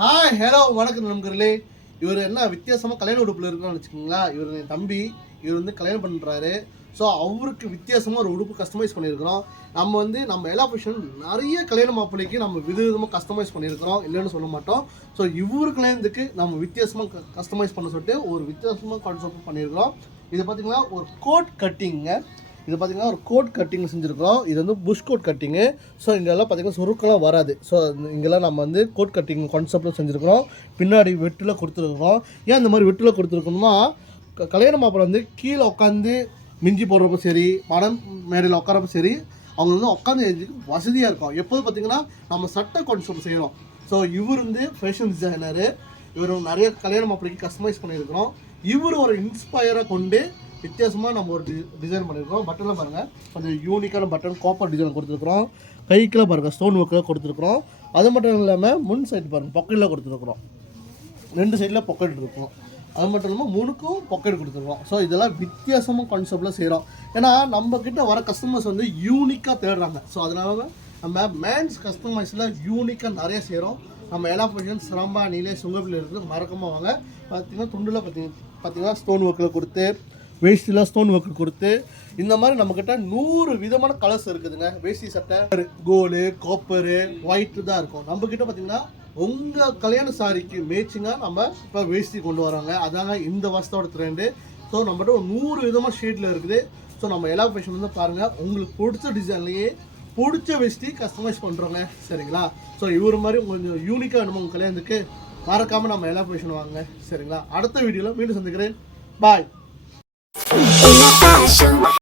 Hi hello வணக்கம் நண்பர்களே. இவர் என்ன வித்தியாசமாக கல்யாண உடுப்பில் இருக்கான்னு வச்சுக்கோங்களா. இவர் என் தம்பி. இவர் வந்து கல்யாணம் பண்ணுறாரு. ஸோ அவருக்கு வித்தியாசமாக ஒரு உடுப்பு கஸ்டமைஸ் பண்ணியிருக்கிறோம். நம்ம எல்லா ஃபேஷன் நிறைய கல்யாண மாப்பிள்ளைக்கு நம்ம விதவிதமாக கஸ்டமைஸ் பண்ணியிருக்கிறோம், இல்லைன்னு சொல்ல மாட்டோம். ஸோ இவரு கல்யாணத்துக்கு நம்ம வித்தியாசமாக கஸ்டமைஸ் பண்ண சொல்லிட்டு ஒரு வித்தியாசமாக கான்செப்ட் பண்ணியிருக்கிறோம். இது பார்த்திங்கன்னா ஒரு கோட் கட்டிங்க. இது பார்த்திங்கன்னா ஒரு கோட் கட்டிங் செஞ்சுருக்கிறோம். இது வந்து புஷ் கோட் கட்டிங்கு. ஸோ இங்கெல்லாம் பார்த்திங்கன்னா சுருக்கெல்லாம் வராது. ஸோ இங்கெல்லாம் நம்ம வந்து கோட் கட்டிங் கான்செப்டில் செஞ்சுருக்கிறோம். பின்னாடி வெட்டில் கொடுத்துருக்குறோம். ஏன் இந்த மாதிரி வெட்டில் கொடுத்துருக்கோம்னா, கல்யாண மாப்பிள்ளை வந்து கீழே உட்காந்து மிஞ்சி போடுறப்ப சரி, மரம் மேடையில் உட்காரப்ப சரி, அவங்க வந்து உட்காந்து எழுதிக்கு வசதியாக இருக்கும். எப்போது பார்த்திங்கன்னா நம்ம சட்டை கான்செப்ட் செய்கிறோம். ஸோ இவர் வந்து ஃபேஷன் டிசைனரு. இவர் நிறைய கல்யாண மாப்பிள்ளைக்கு கஸ்டமைஸ் பண்ணியிருக்கிறோம். இவர் ஒரு இன்ஸ்பயராக கொண்டு வித்தியாசமாக நம்ம ஒரு டிசைன் பண்ணியிருக்கிறோம். பட்டனில் பாருங்கள், கொஞ்சம் யூனிக்கான பட்டன் காப்பர் டிசைன் கொடுத்துருக்குறோம். கைக்கெலாம் பாருங்கள் ஸ்டோன் ஒர்க்கில் கொடுத்துருக்குறோம். அது மட்டும் இல்லாமல் முன் சைடு பாருங்கள் பொக்கெட்டில் கொடுத்துருக்குறோம். 2 சைடில் பொக்கெட் இருக்கும். அது மட்டும் இல்லாமல் 3க்கும் பொக்கெட் கொடுத்துருக்கோம். ஸோ இதெல்லாம் வித்தியாசமாக கான்செப்டில் செய்கிறோம். ஏன்னா நம்மக்கிட்ட வர கஸ்டமர்ஸ் வந்து யூனிக்காக தேடுறாங்க. ஸோ அதனால நம்ம மேன்ஸ் கஸ்டமைஸில் யூனிக்காக நிறைய செய்கிறோம். நம்ம எல்லா ஃபங்க்ஷன் சிரம்பா நீலே சுங்கப்பில் இருக்குது, மறக்காமல் வாங்க. பார்த்திங்கன்னா துண்டில் பார்த்திங்கன்னா ஸ்டோன் ஒர்க்கில் கொடுத்து, வேஷ்டியில் ஸ்டோன் ஒர்க்கு கொடுத்து, இந்த மாதிரி நம்மக்கிட்ட 100 விதமான கலர்ஸ் இருக்குதுங்க. வேஷ்டி சட்டை கோல்டு, காப்பரு, ஒயிட்டு தான் இருக்கும். நம்மக்கிட்ட பார்த்திங்கன்னா உங்கள் கல்யாண சாரிக்கு மேட்சிங்காக நம்ம இப்போ வேஷ்டி கொண்டு வராங்க. அதாங்க இந்த வருஷத்தோட ட்ரெண்டு. ஸோ நம்மகிட்ட ஒரு 100 விதமாக ஷேடில் இருக்குது. ஸோ நம்ம எல்லா ஃபேஷன் வந்து பாருங்கள், உங்களுக்கு பிடிச்ச டிசைன்லேயே பிடிச்ச வேஷ்டி கஸ்டமைஸ் பண்ணுறோங்க. சரிங்களா? ஸோ இவர் மாதிரி கொஞ்சம் யூனிக்காக வேணுமா உங்கள் கல்யாணத்துக்கு, மறக்காமல் நம்ம எல்லா ஃபேஷன் வாங்க. சரிங்களா? அடுத்த வீடியோவில் மீண்டும் சந்திக்கிறேன். பாய்.